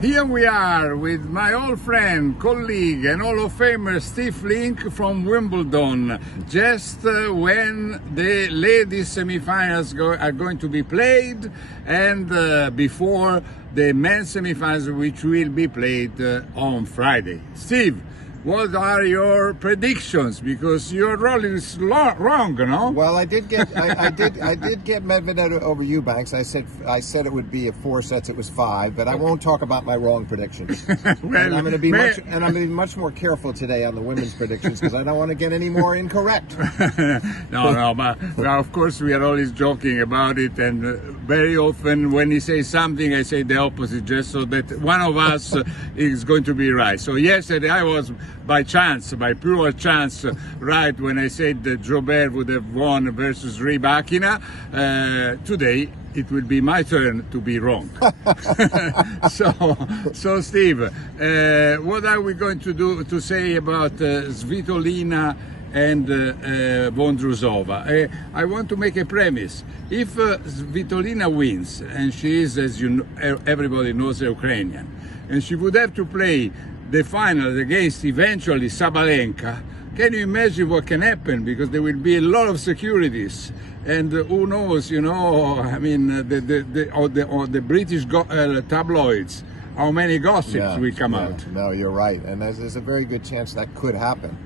Here we are with my old friend, colleague and Hall of Famer Steve Flink from Wimbledon, just when the ladies semifinals are going to be played and before the men's semifinals, which will be played on Friday. Steve, what are your predictions? Because your role is wrong, no? Well, I did get Medvedev over Eubanks. I said it would be 4 sets. It was 5, but I won't talk about my wrong predictions. Well, and I'm going to be much more careful today on the women's predictions because I don't want to get any more incorrect. No, but well, of course we are always joking about it, and very often when he says something, I say the opposite, just so that one of us is going to be right. So yesterday I was by pure chance, right when I said that Jobert would have won versus Rybakina. Today it will be my turn to be wrong. so Steve, what are we going to say about Svitolina and Vondrousova? I want to make a premise. If Svitolina wins, and she is, as you know, everybody knows, Ukrainian, and she would have to play the final against eventually Sabalenka, can you imagine what can happen? Because there will be a lot of securities, and who knows, you know, I mean, the British tabloids, how many gossips will come out. No, you're right, and there's a very good chance that could happen.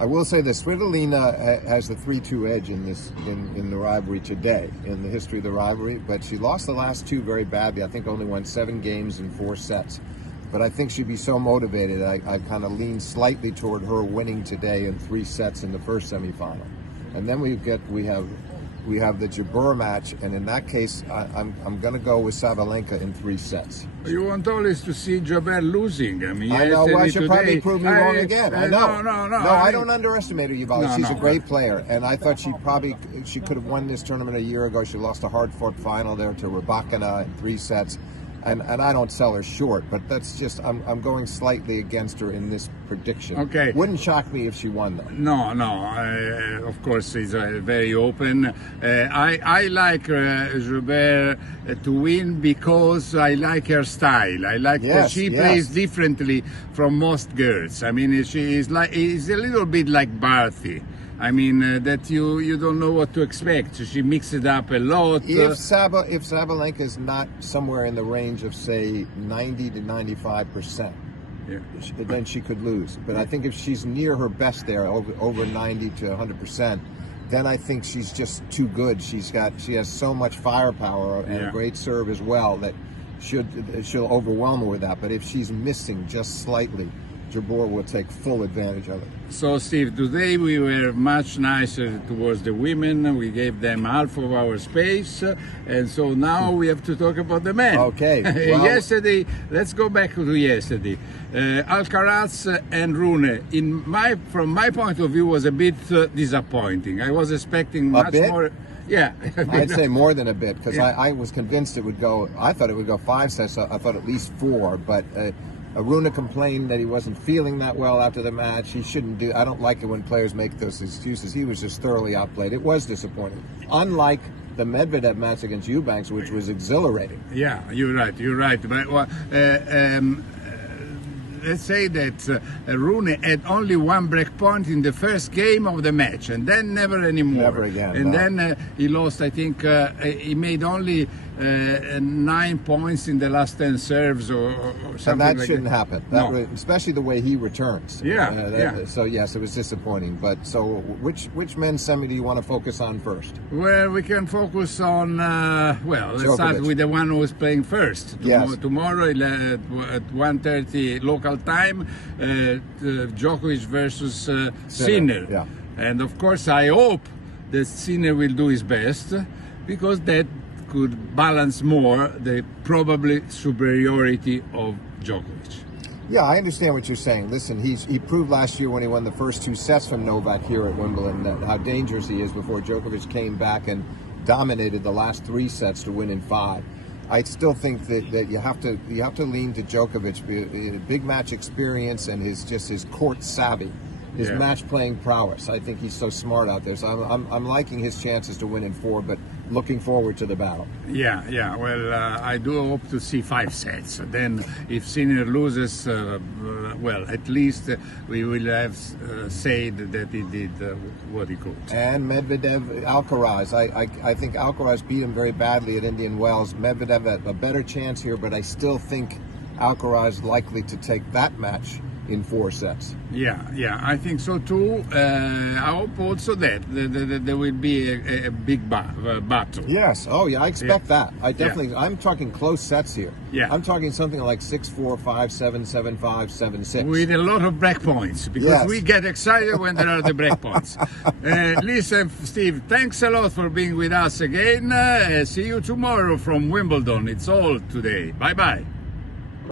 I will say this: Svitolina has the 3-2 edge in the rivalry today, in the history of the rivalry, but she lost the last 2 very badly. I think only won 7 games in 4 sets. But I think she'd be so motivated. I kind of lean slightly toward her winning today in 3 sets in the first semifinal, and then we have the Jabeur match, and in that case, I'm going to go with Sabalenka in 3 sets. You want always to see Jabeur losing. I mean, I know. Well, she'll probably prove me wrong again. I know. No. I don't underestimate her, Ubaldo. She's a great player, and I thought she could have won this tournament a year ago. She lost a hard-fought final there to Rybakina in 3 sets. And I don't sell her short, but that's just, I'm going slightly against her in this prediction. Okay. Wouldn't shock me if she won, though. No. Of course, it's very open. I like Jabeur to win because I like her style. I like that she plays differently from most girls. I mean, she is a little bit like Barty. I mean, that you don't know what to expect. She mixes it up a lot. If Sabalenka is not somewhere in the range of, say, 90 to 95%, then she could lose. But I think if she's near her best there, over 90 to 100%, then I think she's just too good. She has so much firepower and a great serve as well that she'll overwhelm her with that. But if she's missing just slightly, Jabeur will take full advantage of it. So, Steve, today we were much nicer towards the women. We gave them half of our space, and so now we have to talk about the men. Okay. Well, yesterday, let's go back to yesterday. Alcaraz and Rune, from my point of view, was a bit disappointing. I was expecting much more. Yeah, I'd say more than a bit, because I was convinced it would go. I thought it would go 5 sets. I thought at least 4, but. Rune complained that he wasn't feeling that well after the match. He shouldn't do. I don't like it when players make those excuses. He was just thoroughly outplayed. It was disappointing. Unlike the Medvedev match against Eubanks, which was exhilarating. Yeah, you're right. But let's say that Rune had only 1 break point in the first game of the match, and then never anymore. Never again. And then he lost. I think he made only 9 points in the last 10 serves or something. And that like shouldn't that. happen. Especially the way he returns. So yes, it was disappointing. But so which men's semi do you want to focus on first? Well, we can focus on. Let's Djokovic. start with the one who is playing first. Tomorrow at 1:30 local time, Djokovic versus Sinner. Yeah. And of course, I hope that Sinner will do his best, because that could balance more the probably superiority of Djokovic. Yeah, I understand what you're saying. Listen, he proved last year when he won the first 2 sets from Novak here at Wimbledon how dangerous he is before Djokovic came back and dominated the last 3 sets to win in 5. I still think that you have to lean to Djokovic, big match experience and his court savvy, his match playing prowess. I think he's so smart out there. So I'm liking his chances to win in 4, but looking forward to the battle. Yeah, yeah. Well, I do hope to see 5 sets. Then, if Sinner loses, well, at least we will have said that he did what he could. And Medvedev, Alcaraz. I think Alcaraz beat him very badly at Indian Wells. Medvedev had a better chance here, but I still think Alcaraz likely to take that match in 4 sets. Yeah, yeah, I think so too. I hope also that there will be a big battle. Yes. Oh, yeah. I expect that. I definitely. Yeah. I'm talking close sets here. Yeah. I'm talking something like 6-4, 5-7, 7-5, 7-6. With a lot of break points, because Yes. we get excited when there are the break points. Listen, Steve, thanks a lot for being with us again. See you tomorrow from Wimbledon. It's all today. Bye bye.